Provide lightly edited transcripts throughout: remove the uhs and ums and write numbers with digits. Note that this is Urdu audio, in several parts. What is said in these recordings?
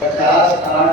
50-60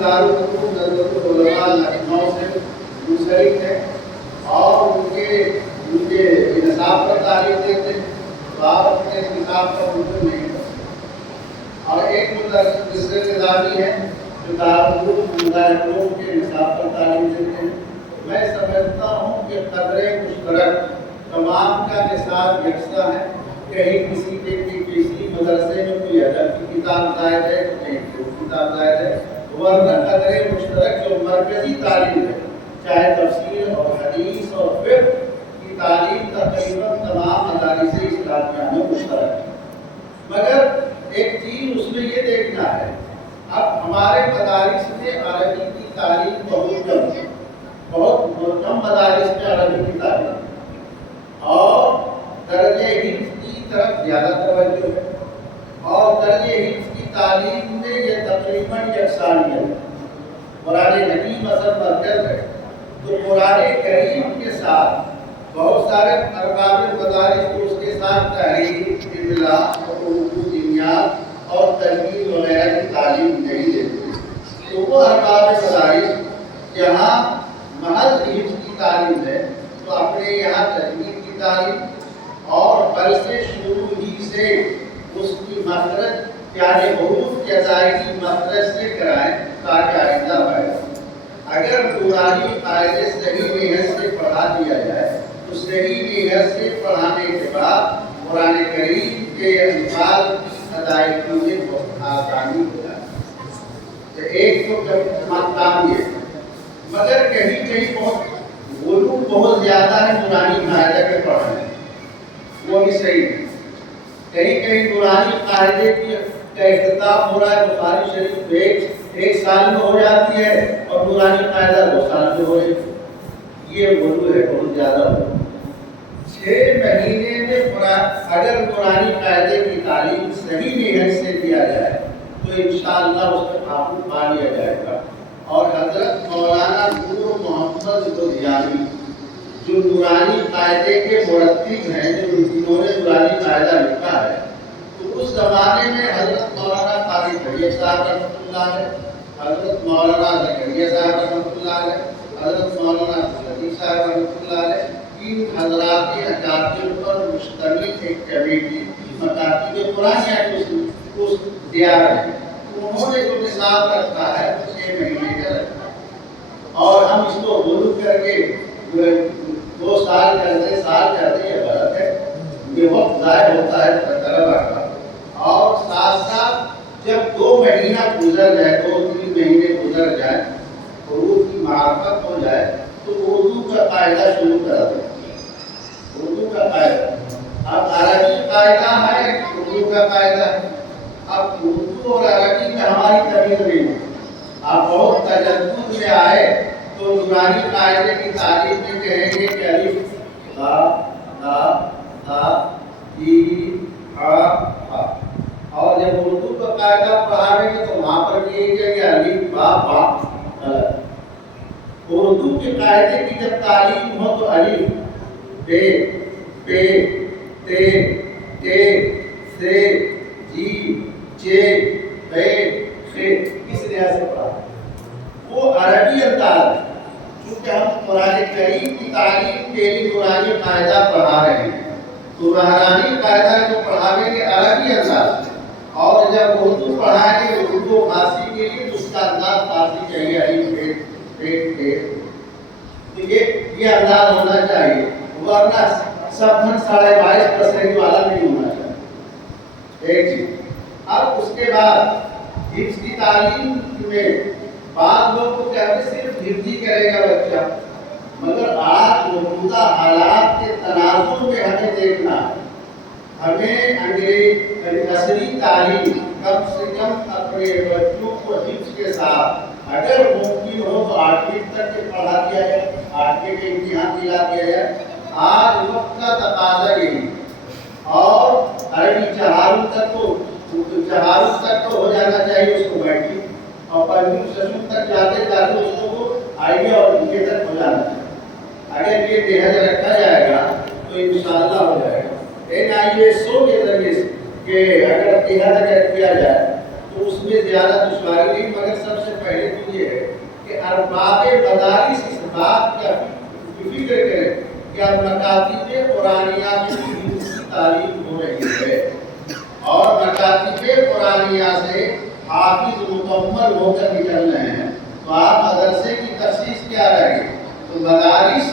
دارالعلوم ندوۃ العلماء لکھنؤ سے منسلک ہیں اور ان کے نصاب پر تعلیم دیتے ہیں، تو آپ اپنے نصاب پر رجوع نہیں کرتے۔ اور ایک مدرس نظامی ہے جو دارالعلوم کے نصاب پر تعلیم دیتے ہیں۔ میں سمجھتا ہوں کہ قدرے مشترک تمام کا نصاب یکساں ہے، کہیں کسی کسی مدرسے میں کوئی ادب کی کتاب زائد ہے، کہیں کوئی کتاب زائد ہے، ورنہ قدرے مشترک جو مرکزی تعلیم ہے، چاہے تفسیر اور حدیث اور فقہ کی تعلیم تقریباً تمام مدارس اسلامیہ میں مشترک ہے۔ مگر ایک چیز اس میں یہ دیکھنا ہے، اب ہمارے مدارس میں عربی کی تعلیم بہت کم ہے، بہت کم مدارس میں عربی کی تعلیم، اور درجہ حفظ کی طرف زیادہ توجہ ہے، اور درجہ حفظ کی تعلیم میں یہ تقریباً یکسانیت ہے۔ قرآن حکیم اصل مرکز ہے، تو قرآن کریم کے ساتھ بہت سارے ارباب مدارس کو اس کے ساتھ تحریر، املا اور اردو دنیات اور تجوید وغیرہ کی تعلیم نہیں دیتے، تو وہ ارباب مدارس جہاں محض حفظ کی تعلیم ہے تو اپنے یہاں تجوید کی تعلیم اور بل سے شروع ہی سے اس کی مخرج یعنی حروف کی ادائیگی مخرج سے کرائیں تاکہ آئندہ بڑھے۔ اگر قرآنی قاعدے صحیح نیت سے پڑھا دیا جائے تو صحیح نیت سے پڑھانے کے بعد قرآن کریم کے الفاظ کی ادائیگی میں بہت آسانی ہو جاتی ہے۔ ایک تو کام یہ، مگر کہیں کہیں بہت غلو بہت زیادہ ہے قرآنی قاعدے کے پڑھنے، وہ بھی صحیح ہے۔ کہیں کہیں قرآنی قاعدے کا اختتام ہو رہا ہے، بخاری شریف ایک سال میں ہو جاتی ہے اور قرآنی قاعدہ 2 سال میں ہو جاتی ہے، یہ غلو ہے، بہت زیادہ ہو۔ 6 مہینے میں اگر قرآنی قاعدے کی تعلیم صحیح نیت سے دیا جائے تو انشاءاللہ اس میں قابو پا لیا جائے گا۔ اور حضرت مولانا نور محمد قادیانی جو نورانی قاعدے کے مرتب ہیں، جنہوں نے نورانی قاعدہ لکھا ہے، تو اس زمانے میں حضرت مولانا قاری طیب صاحب رحمۃ اللہ علیہ، حضرت مولانا زکریا صاحب رحمۃ اللہ علیہ، حضرت مولانا لطیف صاحب رحمۃ اللہ علیہ، ان حضرات کے اکابر پر مشتمل ایک کمیٹی مکاتب قرآن کو دیا ہے۔ انہوں نے جو نصاب رکھا ہے وہ 6 مہینے کا رکھا ہے، اور ہم اس کو غلو کر کے 2 سال کرتے یہ غلط ہے، یہ وقت ضائع ہوتا ہے طلبہ کا۔ اور ساتھ ساتھ جب 2 مہینہ گزر جائے، 2-3 مہینے گزر جائے، اردو کی معرفت ہو جائے تو اردو کا قاعدہ شروع کر دیں۔ اردو کا قاعدہ اب عربی قاعدہ ہے، اردو کا قاعدہ ہے۔ اب اردو اور عربی میں ہماری تمیز نہیں ہے، آپ بہت تجدد میں آئے تو نورانی قاعدے کی تعلیم میں کہیں گے کہ الف با تا تا ای آ آ، اور جب اردو کا قاعدہ پڑھاویں گے تو وہاں پر بھی یہی کہیں گے الف با با۔ اردو کے قاعدے کی جب تعلیم ہو تو الف بے پے تے تے سے جی چے بے خے، اس لحاظ سے پڑھا وہ عربی انداز ہے۔ چونکہ ہم قرآن کریم کی تعلیم کے لیے قرآنی قاعدہ پڑھا رہے ہیں تو قرآنی قاعدہ جو پڑھاویں گے عربی انداز سے، اور جب اردو پڑھائیں گے اردو فارسی کے لیے اس کا انداز فارسی چاہیے، الف بے تے یہ انداز ہونا چاہیے، ورنہ سب 22.5% والا نہیں ہونا چاہیے۔ ایک چیز۔ اب اس کے بعد حفظ کی تعلیم میں بعض لوگ کو کہتے صرف حفظ ہی کرے گا بچہ، مگر آج موجودہ حالات کے تناظر میں ہمیں دیکھنا ہے، ہمیں عصری تعلیم کم سے کم اپنے بچوں کو حفظ کے ساتھ اگر ممکن ہو تو 8ویں تک کے پڑھا دیا جائے، 8ویں کے امتحان دلا دیا جائے۔ آج وقت کا تقاضا یہی، اور عربی چہارم تک تو ہو جانا چاہیے اس کو بیٹھی، اور 5ویں 6ویں تک جاتے جاتے اس کو آئیڈیا اور ڈی تک ہو جانا چاہیے۔ اگر یہ جہاز رکھا جائے گا تو انشاءاللہ ہو جائے گا۔ NISO کے ذریعے سے کہ اگر جہاز اگر کیا جائے تو اس میں زیادہ دشواری نہیں، مگر سب سے پہلے تو یہ یا مکاتب قرآنیہ میں بھی اس کی تعلیم ہو رہی ہے اور مکاتب قرآنیہ سے حافظ مکمل ہو کر نکل رہے ہیں، تو آپ مدرسے کی تخصیص کیا رہے گی؟ تو مدارس،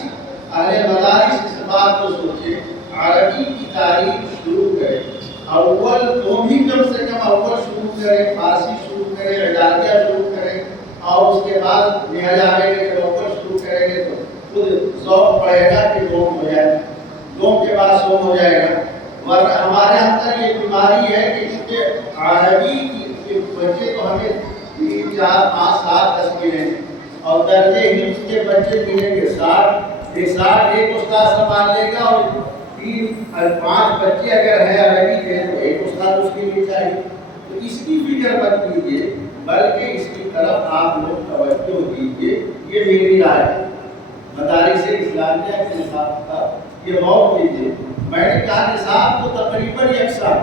اہل مدارس اس بات کو سوچیں، عربی کی تعلیم شروع کریں، اول تو بھی کم سے کم اول شروع کریں، فارسی شروع کریں، اعدادیہ شروع کریں، اور اس کے بعد نہجانے کے جب اول شروع کریں گے تو خود ذوق پڑے گا کہ دوم ہو جائے، دوم کے بعد سوم ہو جائے گا۔ ورنہ ہمارے اندر یہ بیماری ہے کہ کیونکہ عربی کے بچے تو ہمیں 3 4 5 7 10 ملیں گے اور درجے حفظ کے بچے ملیں گے 60، یہ 60 ایک استاد سنبھال لے گا اور 3 5 بچے اگر ہیں عربی کے تو ایک استاد اس کے لیے چاہیے۔ تو اس کی فکر مت کیجیے بلکہ اس کی طرف آپ لوگ توجہ دیجیے، یہ میری رائے ہے۔ مدارس اسلامیہ کے ساتھ ساتھ یہ غور کیجیے، میں نے کہا نصاب تو تقریباً یکساں،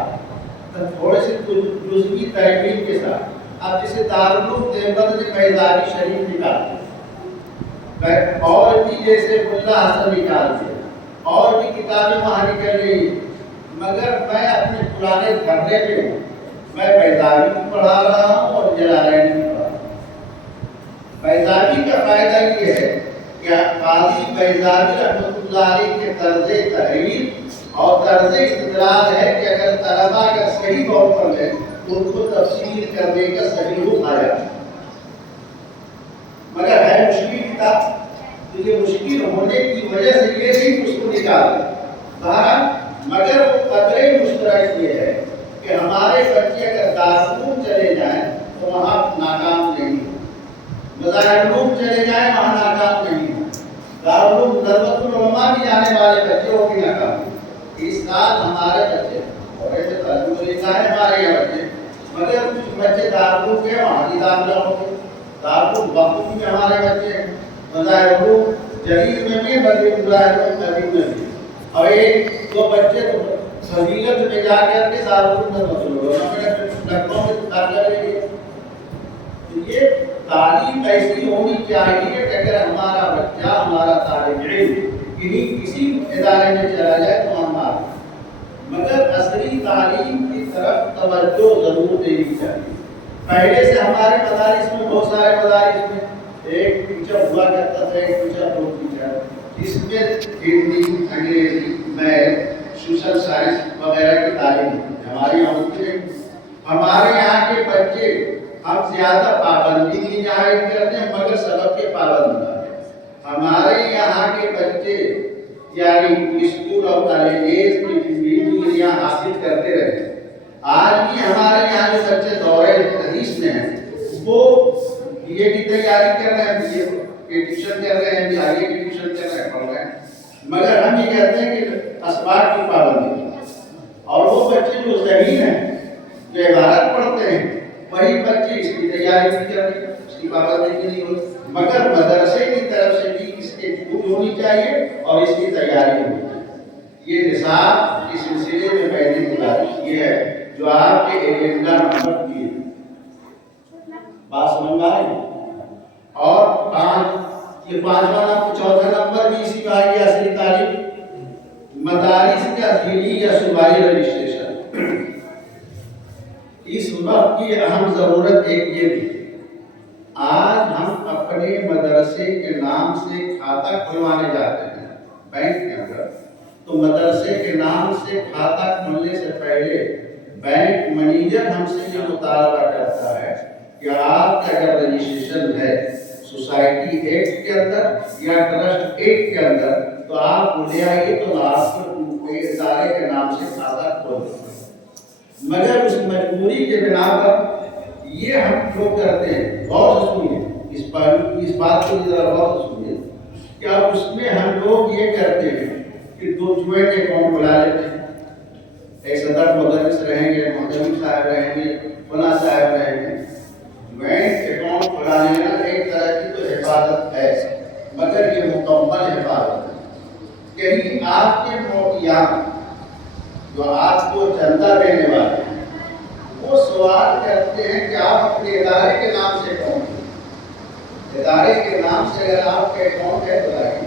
تھوڑے سے جزوی ترمیم کے ساتھ۔ اب جیسے دارالعلوم دیوبند نے بیضاوی شریف نکال، اور بھی جیسے ملا حسن نکال دیا، اور بھی کتابیں وہاں نکل رہی ہیں، مگر میں اپنے پرانے دھرنے پہ ہوں، میں بیضاوی بھی پڑھا رہا ہوں اور جلالین بھی پڑھا رہا ہوں۔ بیضاوی کا فائدہ یہ ہے کہ قاضی بیضاوی رحمۃ اللہ علیہ کے طرز تحریر اور طرز استدلال ہے کہ اگر طلبہ اگر صحیح طور پر لیں تو ان کو تفسیر کرنے کا صحیح رخ آ جاتا ہے، مگر ہے مشکل کتاب، تو یہ مشکل ہونے کی وجہ سے یہ نہیں اس کو نکال بہرحال، مگر وہ قدرے مشترک یہ ہے کہ ہمارے بچے اگر دارالعلوم چلے جائیں تو وہاں ناکام نہیں ہو، مظاہرالعلوم چلے جائیں وہاں ناکام نہیں ہو، دارالعلوم ضرورت العلماء بھی جانے والے بچے وہ بھی ناکام ہو۔ اس سال ہمارے بچے اور ایسے الحمدللہ ہمارے یہاں بچے، مگر کچھ بچے دارالعلوم کے وہاں بھی داخلہ ہو گئے، دارالعلوم وقت میں ہمارے بچے ہیں، مظاہرالعلوم جدید میں بھی بلکہ مظاہرالعلوم قدیم میں بھی، اور ایک دو بچے تو فضیلت میں جا کر کے دارالعلوم میں مطلوب لکھنؤ میں داخلہ لے لیا۔ یہ تعلیم ایسی ہونی چاہیے کہ اگر ہمارا بچہ، ہمارا طالب علم کسی ادارے میں چلا جائے تو ہم مگر عصری تعلیم کی طرف توجہ ضرور دینی چاہیے۔ پہلے سے ہمارے مدارس میں بہت سارے مدارس میں ایک ٹیچر ہوا کرتا تھا، ایک ٹیچر دو ٹیچر، جس میں ہندی، انگریزی، میتھ، سوشل سائنس وغیرہ کی تعلیم ہوتی ہے۔ ہمارے یہاں کے بچے ہم زیادہ پابندی نہیں عائد کرتے ہیں مگر سبق کے پابند ہیں۔ ہمارے یہاں کے بچے یعنی اسکول اور کالجز کی ڈگریاں حاصل کرتے رہے۔ آج بھی ہمارے یہاں جو بچے دورے حدیث میں ہیں وہ بی اے کی تیاری کر رہے ہیں، بی اے کے ٹیوشن کر رہے ہیں، بی آئی اے کی ٹیوشن کر رہے ہیں، پڑھ رہے ہیں، مگر ہم یہ کہتے ہیں کہ اسباق کی پابندی، اور وہ بچے جو ذہین ہیں، جو عبارت پڑھتے ہیں، وہی بچے اس کی تیاری نہیں کر رہے، اس کی پابندی کی نہیں ہوئی، مگر مدرسے کی طرف سے بھی اس کی چھوٹ ہونی چاہیے اور اس کی تیاری ہونی چاہیے۔ یہ نصاب اس سلسلے میں پہلی گزارش یہ ہے جو آپ کے ایجنڈا نمبر 3 بات سمجھ آ رہی ہے، اور 5 یہ 5واں نمبر 4تھا نمبر بھی اسی کا ہے، عصری تعلیم مدارس کا ضلعی یا صوبائی رجسٹریشن۔ اس وقت کی اہم ضرورت ایک یہ بھی، آج ہم اپنے مدرسے کے نام سے کھاتہ کھلوانے جاتے ہیں بینک کے اندر، تو مدرسے کے نام سے کھاتہ کھولنے سے پہلے بینک منیجر ہم سے یہ مطالبہ کرتا ہے کہ آپ کا اگر رجسٹریشن ہے سوسائٹی ایکٹ کے اندر یا ٹرسٹ ایکٹ کے اندر تو آپ لے آئیے تو آپ کے ادارے کے نام سے کھاتہ کھول دیں۔ مگر اس مجبوری کے بنا پر یہ ہم لوگ کرتے ہیں، غور سے سنیے اس بات کو ذرا غور سے سنیے، کہ اب اس میں ہم لوگ یہ کرتے ہیں کہ 2 جوائنٹ اکاؤنٹ بنا لیتے ہیں، ایک صدر مدرس رہیں گے، محترم صاحب رہیں گے، فلاں صاحب رہیں گے۔ جوائنٹ اکاؤنٹ بنا لینا ایک طرح کی تو حفاظت ہے مگر یہ مکمل حفاظت ہے۔ کہیں آپ کے موتیان جو آپ کو چندہ دینے والے ہیں وہ سوال کرتے ہیں کہ آپ اپنے ادارے کے نام سے اکاؤنٹ، ادارے کے نام سے اگر آپ کا اکاؤنٹ ہے بتائیے،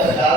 50,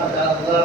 50,000,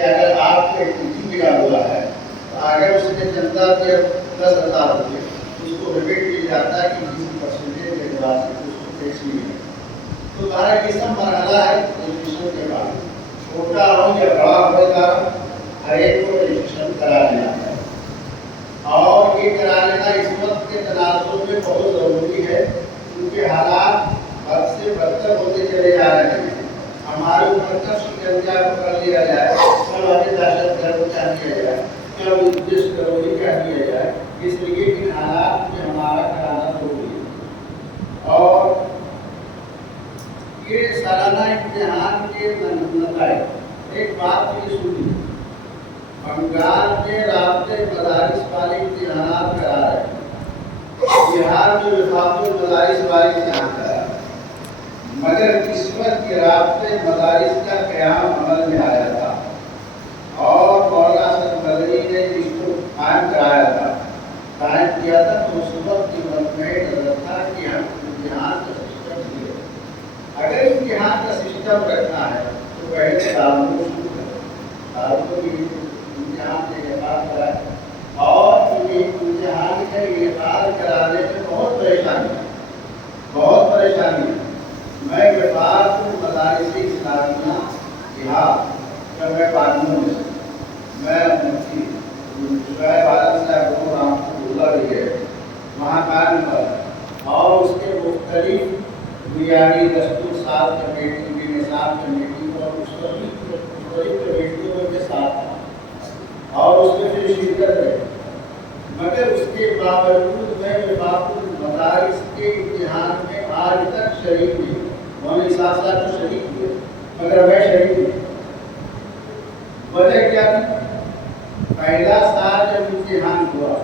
کہ اگر آپ کو ٹی ملا ہوا ہے تو اگر اس نے چندہ دیا 10,000 روپئے اس کو ریپیٹ کیا جاتا ہے کہ 20% کے اعتبار سے اس کو ٹیکس ملے. تو ہمارا یہ سب مرحلہ ہے رجسٹریشن کے بعد. چھوٹا ہو یا بڑا ہوگا ہر ایک کو رجسٹریشن کرا لینا ہے. اور یہ کرا لینا اس وقت کے تناظر میں بہت ضروری ہے کیونکہ حالات بد سے بدتر ہوتے چلے جا رہے ہیں. ہماری عمر کا شکنجا پکڑ لیا جائے, کب ہمیں دہشت گرد کہہ دیا جائے, کب دیش دروہی کہہ دیا جائے. اس لیے ان حالات میں ہمارا کرانا ضروری ہے. اور یہ سالانہ امتحان کے نتائج, ایک بات یہ سنی, بنگال میں رابطے مدارس والے امتحانات کرا رہے ہیں, بہار میں وفاق المدارس والے امتحان کرا رہے ہیں, مگر اس وقت یہ رابطے مدارس کا قیام عمل میں آیا تھا اور مولانا اسد مدنی نے اس کو قائم کرایا تھا, قائم کیا تھا. تو اس وقت کی نظر تھا کہ ہم امتحان کا سسٹم دے. اگر امتحان کا سسٹم رکھنا ہے تو پہلے داروں کو شروع کریں, داروں کو بھی امتحان کے انعقاد کرائے. اور امتحان کا انعقاد کرانے میں بہت پریشانی ہے, بہت پریشانی ہے. میں وفاق المدارس اسلامیہ بہار جب میں قانون میں مفتی شعیب عالم صاحب کو رام اللہ بھی ہے وہاں قائم پر, اور اس کے مختلف بنیادی دستور سال کمیٹی بھی نصاب کمیٹی اور مختلف کمیٹیوں کے ساتھ تھا اور اس میں پھر شرکت ہے. مگر اس کے باوجود میں وفاق المدارس کے امتحان میں آج تک شریک نہیں. مولانا صاحب تو شریک ہوئے مگر میں شریک نہیں. وجہ کیا تھی؟ پہلا سال جب امتحان ہوا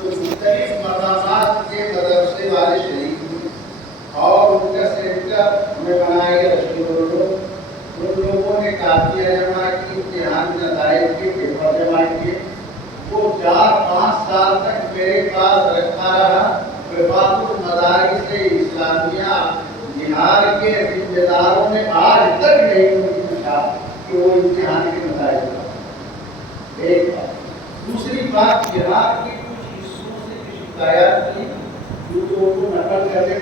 تو مختلف مقامات کے مدرسے والے شریک ہوئے اور ان کا سینٹر میں بنایا گیا تشکیل. ان لوگوں نے کاپیاں جمع کی, امتحان نتائج کے پیپر جمع کیے. وہ 4-5 سال تک میرے پاس رکھتا رہا. وفاق المدارس اسلامیہ بہار کے ذمہ داروں نے آج تک نہیں پوچھا کہ وہ امتحان کے نتائج کا. ایک بات. دوسری بات, بہار کے کچھ حصوں سے شکایات کی جو کو نقل کرنے